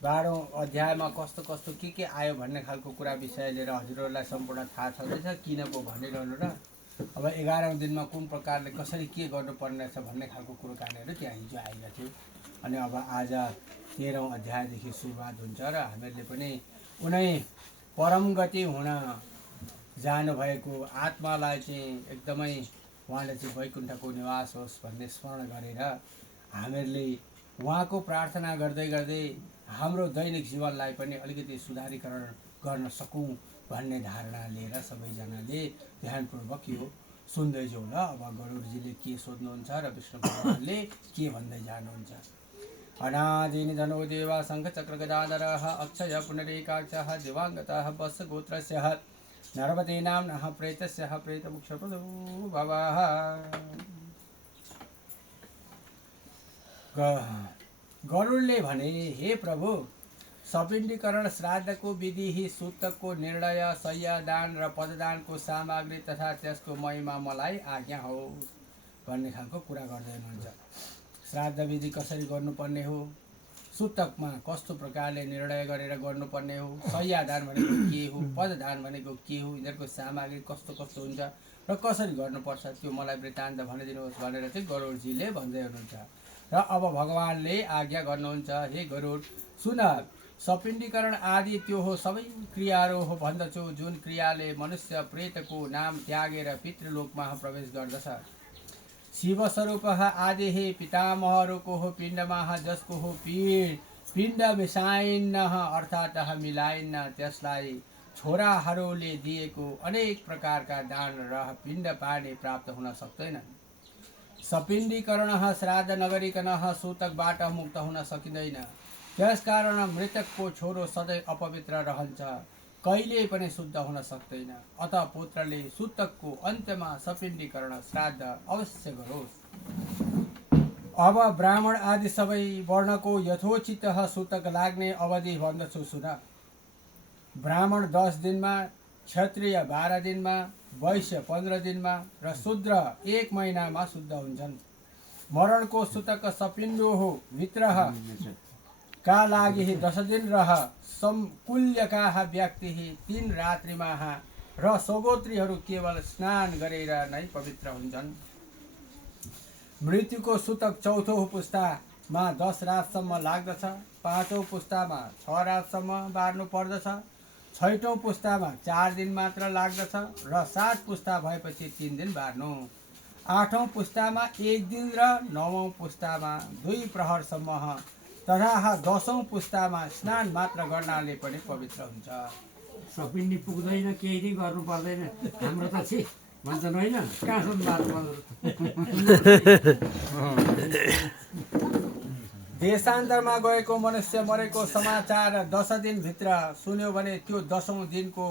12औं अध्यायमा कस्तो कस्तो के आयो भन्ने खालको कुरा विषय लिएर हजुरहरूलाई सम्पूर्ण थाहा छँदैछ किन पो भनिरहनु र अब 11औं दिनमा कुन प्रकारले कसरी के गर्नुपर्ने छ भन्ने खालको कुराकानीहरू त्यहाँ हिजो आएका थियो। अनि अब आज 13औं अध्यायदेखि सुरुवात हुन्छ र हामीहरूले पनि उनै परम गति हुन जानुभएको आत्मालाई चाहिँ एकदमै उहाँले चाहिँ वैकुण्ठको निवास होस् भन्ने स्मरण गरेर हामीहरूले उहाँको प्रार्थना गर्दै गर्दै हाम्रो दैनिक जीवनलाई पनि अलिकति सुधारीकरण गर्न सकौँ भन्ने धारणा लिएर सबैजनाले ध्यानपूर्वक यो सुन्दै जाउँ ल। अब गरुडजीले के सोध्नुहुन्छ र विष्णु भगवानले के भन्दै जानुहुन्छ। अनादि निधनो देव शङ्ख चक्र गदाधरः अक्षय पुनरेकाक्षः दिवाङ्गतः वत्स गोत्रस्य नरपतीनां नः प्रेतस्य प्रेतमुक्षपदो भवः। गरुडले भने, हे प्रभु, सपिण्डीकरण श्राद्धको विधि, सूतकको निर्णय, शय्यादान र पददानको सामग्री तथा त्यसको महिमा मलाई आज्ञा हो भन्ने खालको कुरा गर्दै हुनुहुन्छ। श्राद्ध विधि कसरी गर्नुपर्ने हो, सूतकमा कस्तो प्रकारले निर्णय गरेर गर्नुपर्ने हो, शय्यादान भनेको के हो, पददान भनेको के हो, यिनीहरूको सामग्री कस्तो कस्तो हुन्छ र कसरी गर्नुपर्छ त्यो मलाई वृत्तान्त भनिदिनुहोस् भनेर चाहिँ गरुडजीले भन्दै हुनुहुन्छ। र अब भगवानले आज्ञा गर्नुहुन्छ, हे गरुड सुन, सपिण्डीकरण आदि त्यो हो सबै क्रियाहरू हो भन्दछु जुन क्रियाले मनुष्य प्रेतको नाम त्यागेर पितृलोकमा प्रवेश गर्दछ। शिवस्वरूप आदि पितामहहरूको हो पिण्डमा जसको हो पिण्ड मिसाइन्न अर्थात् मिलाइन्न, त्यसलाई छोराहरूले दिएको अनेक प्रकारका दान र पिण्ड पानी प्राप्त हुन सक्दैन। सपिण्डीकरण श्राद्ध नगरिकन सूतकबाट मुक्त हुन सकिँदैन। त्यसकारण मृतकको छोरो सधैँ अपवित्र रहन्छ, कहिले पनि शुद्ध हुन सक्दैन। अत पुत्रले सूतकको अन्त्यमा सपिण्डीकरण श्राद्ध अवश्य गरोस्। अब ब्राह्मण आदि सबै वर्णको यथोचित सूतक लाग्ने अवधि भन्दछु सुन। ब्राह्मण 10 दिनमा, क्षत्रिय 12 दिनमा, वैश्य 15 दिनमा र शूद्र 1 महिनामा शुद्ध हुन्छन्। मरणको सूतक सपिण्डो हो वित्रह का लागि 10 दिन रह समकुल्यका व्यक्ति 3 रात्रिमा र सगोत्रीहरू केवल स्नान गरेर नै पवित्र हुन्छन्। मृत्युको सूतक चौथो पुस्तामा 10 रातसम्म लाग्दछ, 5औं पुस्तामा 6 रातसम्म बार्नु पर्दछ, 6औं पुस्तामा 4 दिन मात्र लाग्दछ र 7 पुस्ता भएपछि 3 दिन बार्नु, 8औं पुस्तामा 1 दिन र 9औं पुस्तामा 2 प्रहरसम्म तथा 10औं पुस्तामा स्नान मात्र गर्नाले पनि पवित्र हुन्छ। सपिण्डी पुग्दैन, केही नै गर्नु पर्दैन, हाम्रो त छि भन्छन् होइन, कहाँसम्म देशान्तरमा गएको मनुष्य मरेको समाचार 10 दिनभित्र सुन्यो भने त्यो 10औं दिनको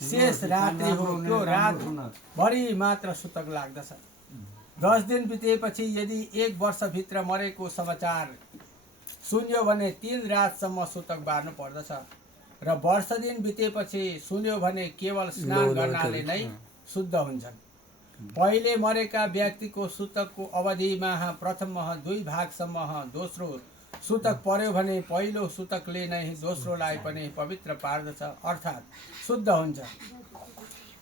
शेष रात्रि हो, त्यो रातभरि मात्र सूतक लाग्दछ। 10 दिन बितेपछि यदि 1 वर्षभित्र मरेको समाचार सुन्यो भने 3 रातसम्म सूतक बार्नु पर्दछ र वर्ष दिन बितेपछि सुन्यो भने केवल स्नान गर्नाले नै शुद्ध हुन्छन्। पहिले मरेका व्यक्तिको सूतकको अवधिमा प्रथम 2 भागसम्म दोस्रो सूतक पर्यो भने पहिलो सूतकले नै दोस्रोलाई पनि पवित्र पार्दछ अर्थात् शुद्ध हुन्छ।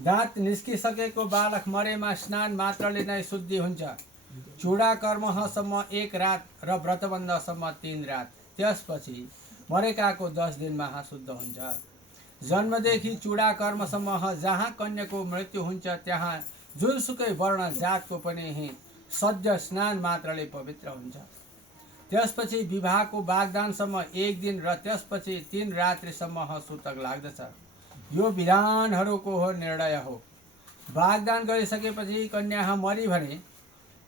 दाँत निस्किसकेको बालक मरेमा स्नान मात्रले नै शुद्धि हुन्छ। चूडा कर्मसम्म 1 रात र व्रतबन्धसम्म 3 रात, त्यसपछि मरेकाको 10 दिनमा शुद्ध हुन्छ। जन्मदेखि चूडा कर्मसम्म जहाँ कन्याको मृत्यु हुन्छ त्यहाँ जुनसुकै वर्ण जातको पनि सद्य स्नान मात्रले पवित्र हुन्छ। त्यसपछि विवाहको वाग्दानसम्म 1 दिन र त्यसपछि 3 रात्रिसम्म सूतक लाग्दछ। यो विधानहरूको हो निर्णय हो। वाग्दान गरिसकेपछि कन्या मरी भने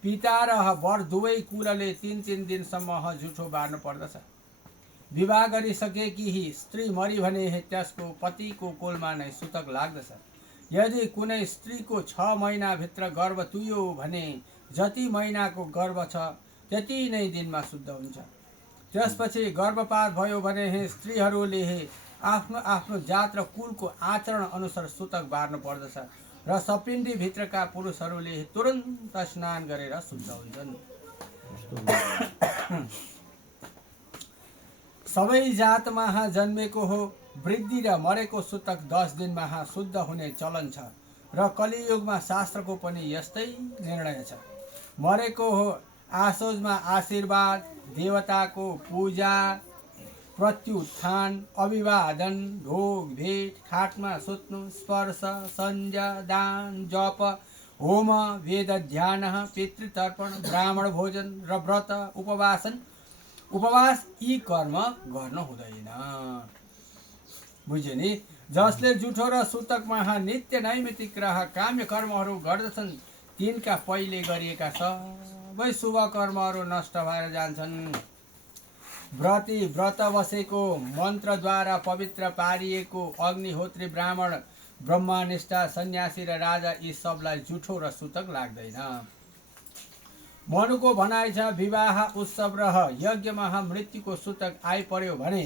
पिता र वर दुवै कुलले 3-3 दिनसम्म जुठो बार्नु पर्दछ। विवाह गरिसकेकी स्त्री मरी भने त्यसको पतिको कोलमा नै सूतक लाग्दछ। यदि कुनै स्त्रीको 6 महिनाभित्र गर्भ तुयो भने जति महिनाको गर्भ छ त्यति नै दिनमा शुद्ध हुन्छ। त्यसपछि गर्भपात भयो भने स्त्रीहरूले आफ्नो आफ्नो जात र कुलको आचरण अनुसार सूतक बार्नु पर्दछ र सपिण्डी भित्रका पुरुषहरूले तुरन्त स्नान गरेर शुद्ध हुन्छन्। सबै जातमा जन्मेको हो। वृद्धि र मरेको सूतक 10 दिनमा शुद्ध हुने चलन छ र कलियुगमा शास्त्रको पनि यस्तै निर्णय छ। मरेको हो आशोजमा आशीर्वाद, देवताको पूजा, प्रत्युत्थान, अभिवादन, ढोग भेट, खाटमा सुत्नु, स्पर्श, सञ्जा, दान, जप, होम, वेद ध्यान, पितृतर्पण, ब्राह्मण भोजन र व्रत उपवास यी कर्म गर्नु हुँदैन। बुझ्यो नि? जसले जुठो र सूतकमा नित्य नैमित्तिक र काम्य कर्महरू गर्दछन् तिनका पहिले गरिएका सबै शुभ कर्महरू नष्ट भएर जान्छन्। व्रती व्रत बसेको, मन्त्रद्वारा पवित्र पारिएको अग्निहोत्री, ब्राह्मण, ब्रह्मनिष्ठ, सन्यासी र राजा यी सबलाई जुठो र सूतक लाग्दैन। मनुको भनाइ छ विवाह उत्सव र यज्ञमा मृत्युको सूतक आइपर्यो भने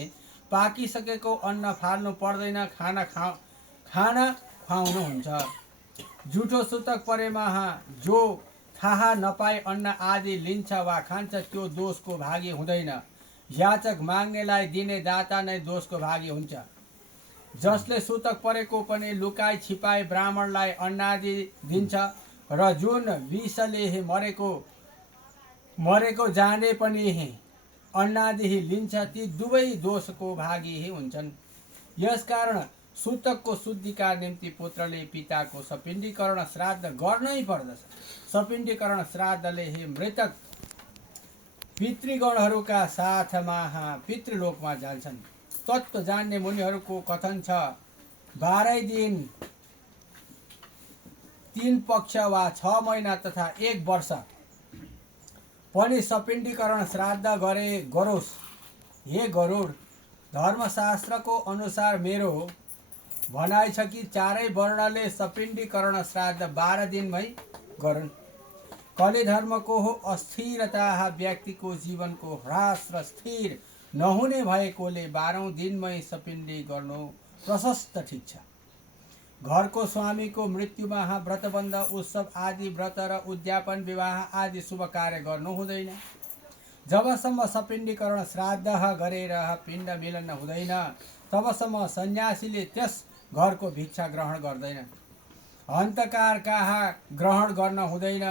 पाकिसकेको अन्न फाल्नु पर्दैन, खाना खुवाउनु हुन्छ। जुठो सूतक परेमा जो थाहा नपाई अन्न आदि लिन्छ वा खान्छ त्यो दोषको भागी हुँदैन। याचक माग्नेलाई दिने दाता नै दोषको भागी हुन्छ। जसले सूतक परेको पनि लुकाई छिपाई ब्राह्मणलाई अन्नादि दिन्छ र जुन विषले मरेको जाने पनि अन्नादि लिन्छ ती दुवै दोषको भागी हुन्छन्। यसकारण सूतकको शुद्धिका निम्ति पुत्रले पिताको सपिण्डीकरण श्राद्ध गर्नै पर्दछ। सपिण्डीकरण श्राद्धले मृतक पितृगणहरूका साथमा पितृलोकमा जान्छन्। तत्त्व जान्ने मुनिहरूको कथन छ 12 दिन, 3 पक्ष वा 6 महिना तथा 1 वर्ष पनि सपिण्डीकरण श्राद्ध गरोस्। हे गरुड, धर्मशास्त्रको अनुसार मेरो भनाइ छ कि चारै वर्णले सपिण्डीकरण श्राद्ध 12 दिनमै गरून्। कलि धर्मको हो अस्थिरता व्यक्तिको जीवनको ह्रास र स्थिर नहुने भएकोले 12औं दिनमै सपिण्डी गर्नु प्रशस्त ठिक छ। घरको स्वामीको मृत्युमा व्रतबन्ध, उत्सव आदि व्रत र उद्यापन, विवाह आदि शुभ कार्य गर्नु हुँदैन। जबसम्म सपिण्डीकरण श्राद्ध गरेर पिण्ड मिलन हुँदैन तबसम्म सन्यासीले त्यस घरको भिक्षा ग्रहण गर्दैन। हन्तकार ग्रहण गर्न हुँदैन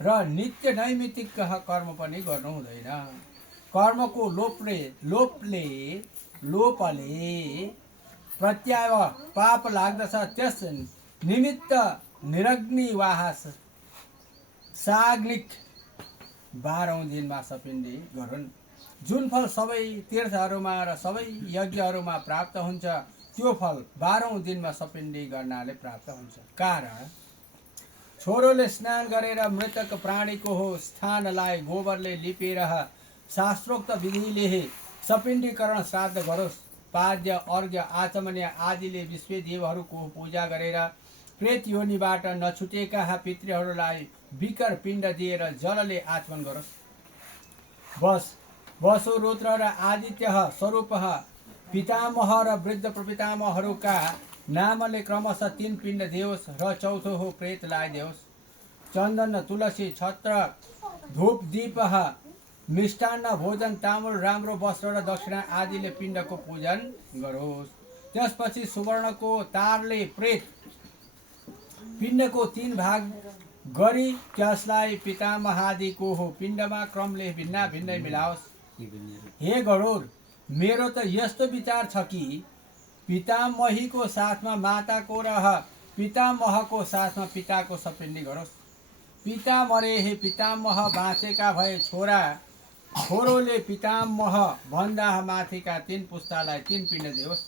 र नित्य नैमित्तिक कर्म पनि गर्नु हुँदैन। कर्मको लोपले प्रत्याय पाप लाग्दछ। त्यस निमित्त निरग्नि वा साग्निक 12औं दिनमा सपिण्डी गरून्। जुन फल सबै तीर्थहरूमा र सबै यज्ञहरूमा प्राप्त हुन्छ त्यो फल 12औं दिनमा सपिण्डी गर्नाले प्राप्त हुन्छ। कारण छोरोले स्नान गरेर मृतक प्राणीको हो स्थानलाई गोबरले लिपेर शास्त्रोक्त विधिले सपिण्डीकरण श्राद्ध गरोस्। पाद्य, अर्घ्य, आचमनीय आदिले विश्व देवहरूको पूजा गरेर प्रेत योनिबाट नछुटेका पितृहरूलाई विकर पिण्ड दिएर जलले आचमन गरोस्। वसु, रुद्र र आदित्य स्वरूप पितामह र वृद्ध प्रपितामहहरूका नामले क्रमशः 3 पिण्ड देओस् र चौथो हो प्रेतलाई देओस्। चन्दन, तुलसी, छत्र, धूप, दीप, मिष्टान्न भोजन, तामुल, राम्रो वस्त्र र दक्षिणा आदिले पिण्डको पूजन गरोस्। त्यसपछि सुवर्णको तारले प्रेत पिण्डको 3 भाग गरी त्यसलाई पितामहादिको हो पिण्डमा क्रमले भिन्नै मिलाओस्। हे गरुड, मेरो त यस्तो विचार छ कि पितामहीको साथमा माताको र पितामहको साथमा पिताको सपिण्डी गरोस्। पिता मरे पितामह बाँचेका भए छोरोले पितामह भन्दा माथिका 3 पुस्तालाई 3 पिण्ड दियोस्।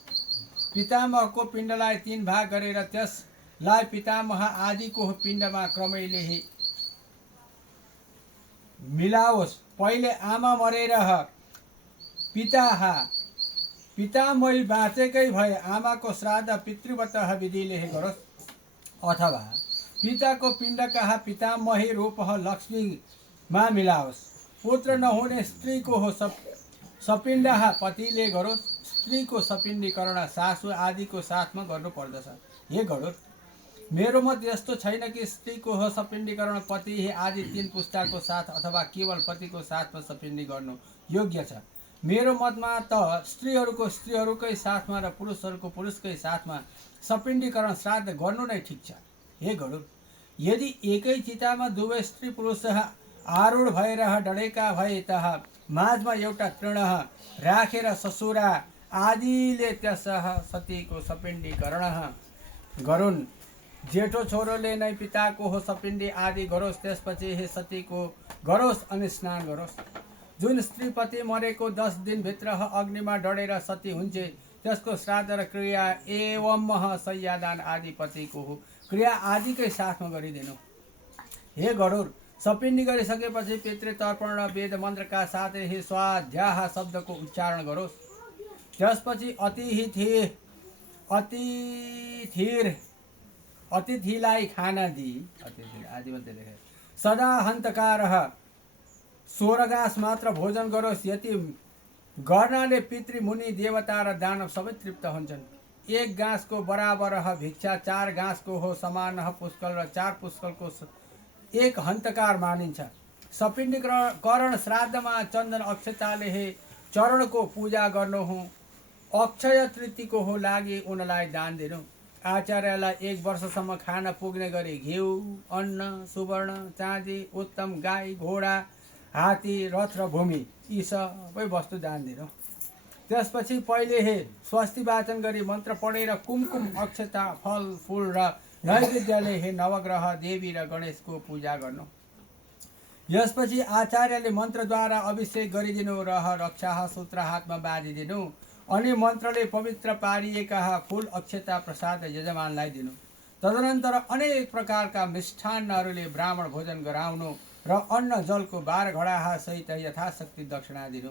पितामहको पिण्डलाई 3 भाग गरेर त्यसलाई पितामह आदिको पिण्डमा क्रमैले मिलाओस्। पहिले आमा मरेर पितामही बाँचेकै भए आमाको श्राद्ध पितृव्रत विधिले गरोस्। अथवा पिताको पिण्डका पितामही रूप लक्ष्मीमा मिलाओस्। पुत्र नहुने स्त्रीको हो सपिण्ड पतिले गरोस्। स्त्रीको सपिण्डीकरण सासु आदिको साथमा गर्नु पर्दछ। हे गरुड, मेरो मत यस्तो छैन कि स्त्रीको हो सपिण्डीकरण पति आदि 3 पुस्ताको साथ अथवा केवल पतिको साथमा सपिण्डी गर्नु योग्य छ। मेरो मतमा त स्त्रीहरूकै साथमा र पुरुषहरूको पुरुषकै साथमा सपिण्डीकरण श्राद्ध गर्नु नै ठिक छ। हे गरुड, यदि एकै चितामा दुवै स्त्री पुरुष आरूढ भएर डढेका भए त माझमा एउटा तृण राखेर ससुरा आदिले त्यस सतीको सपिण्डीकरण गरून्। जेठो छोरोले नै पिताको हो सपिण्डी आदि गरोस्, त्यसपछि हे सतीको गरोस् अनि स्नान गरोस्। जुन स्त्री पति मरेको 10 दिनभित्र अग्निमा डढेर सती हुन्छ, त्यसको श्राद्ध र क्रिया एवं शय्यादान आदि पतिको हो क्रिया आदिकै साथमा गरिदिनु। हे गरुड, सपिण्डी गरिसकेपछि पितृतर्पण र वेद मन्त्रका साथै हे स्वाध्याय शब्दको उच्चारण गरोस्। त्यसपछि अतिथिलाई खाना दिई सदा हन्तकार 16 गाँस मात्र भोजन गरोस्। यति गर्नाले पितृ मुनि देवता र दानव सबै तृप्त हुन्छन्। 1 गाँसको बराबर भिक्षा 4 गाँसको हो समान पुष्कल र 4 पुष्कलको 1 हन्तकार मानिन्छ। सपिण्डीकरण श्राद्धमा चन्दन अक्षताले हे चरणको पूजा गर्नु हो। अक्षय तृतीयको हो लागि उनलाई दान दिनु। आचार्यलाई 1 वर्षसम्म खान पुग्ने गरी घिउ, अन्न, सुवर्ण, चाँदी, उत्तम गाई, घोडा, हात्ती, रथ र भूमि यी सबै वस्तु दान दिनु। त्यसपछि पहिले हे स्वस्ति वाचन गरी मन्त्र पढेर कुमकुम, अक्षता, फल फूल र नैवेद्यले हे नवग्रह, देवी र गणेशको पूजा गर्नु। यसपछि आचार्यले मन्त्रद्वारा अभिषेक गरिदिनु र रक्षा सूत्र हातमा बाँधिदिनु अनि मन्त्रले पवित्र पारिएका फूल, अक्षता, प्रसाद यजमानलाई दिनु। तदनन्तर अनेक प्रकारका मिष्ठान्नहरूले ब्राह्मण भोजन गराउनु र अन्न जलको 12 घडा सहित यथाशक्ति दक्षिणा दिनु।